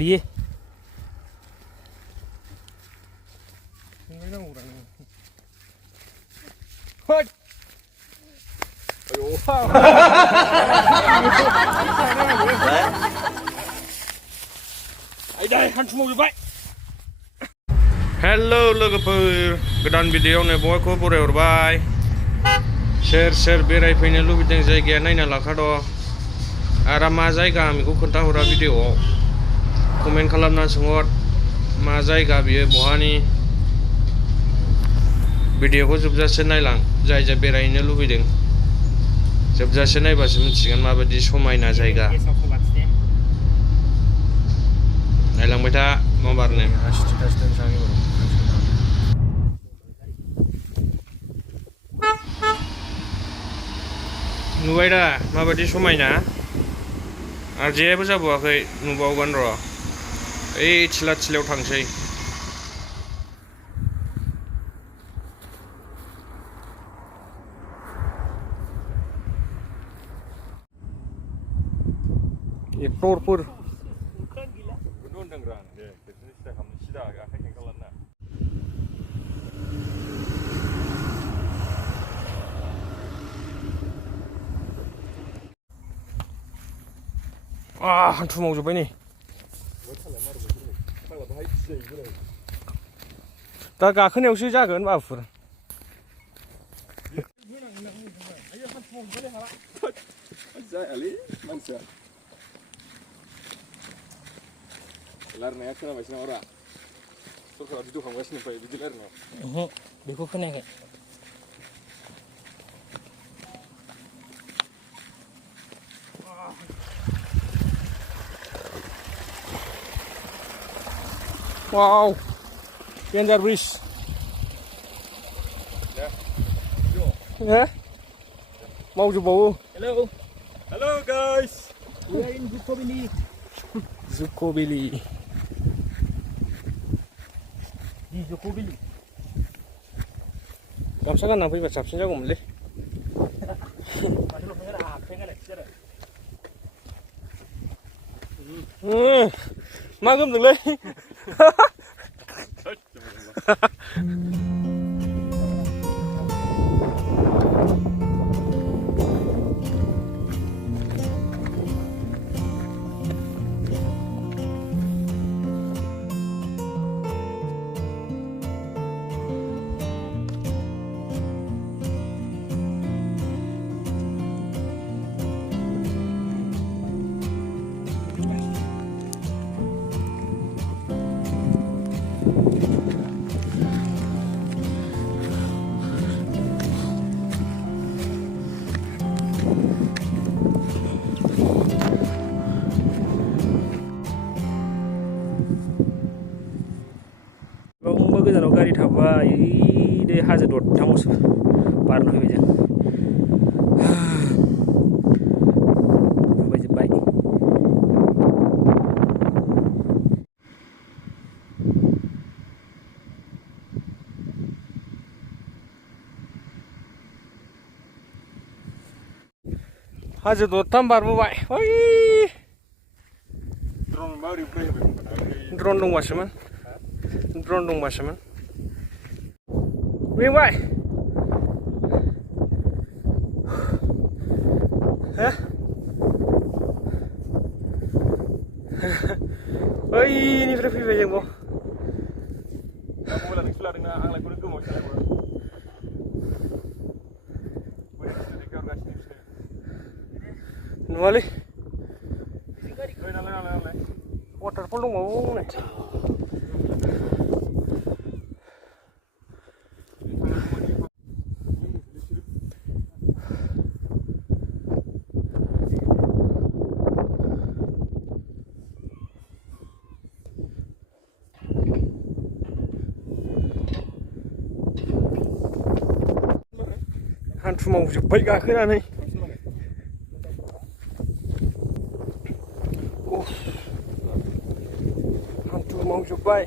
लिए Hello लोगोफोर गोदान भिडिअ'आवनो बयखौबो बरायहरबाय सेर बेरायफैनो लुबैदों जायगाया नायना लाखाद' आरो मा जायगा आं बेखौ खोन्थाहरा भिडिअ'आव कमेन्ट खालामना सोंहर मा जायगा बियो बहानि भिडिअ'खौ जोबजासे नायलां जाय बेरायहैनो लुबैदों जोबजासे नायबासो मिथिगोन माबायदि समायना जायगा नायलांबाय था माबारनो नुबाय दा माबायदि समायना आरो जेबो जाबावाखै नुबावगोन र' ओइ थिलायाव थांसै एक्टरफोर हान्थु मावजोब्बाय नै दा गाखोनायावसो जागोन बाबुफोर जायालै मानसिया लारनाया खोनाबायसो नामा रा सरखारा भिडिअ खालामगासिनो ओमफ्राय बिदि लारनाया बेखौ खोनायाखै Wow, danger bridge. Yeah. Mau coba. Hello guys. We are in Zukobili. Di Zukobili. Kamsa kan nampai baca sapsin jago mule. Magam dulu. गोजानाव गारि थाबाय दै हाजो दरथामावसो बारनो फैबाय जों फैजोब्बाय हाजो दरथाम बारबोबाय ड्रन दंबासोमोन Wingbaय बैनिफ्राय फैबाय जोंबो नुवालै वाटारफल दंबावो नै हान्थु मावजोब्बाय गाखोनानै हान्थु मावजोब्बाय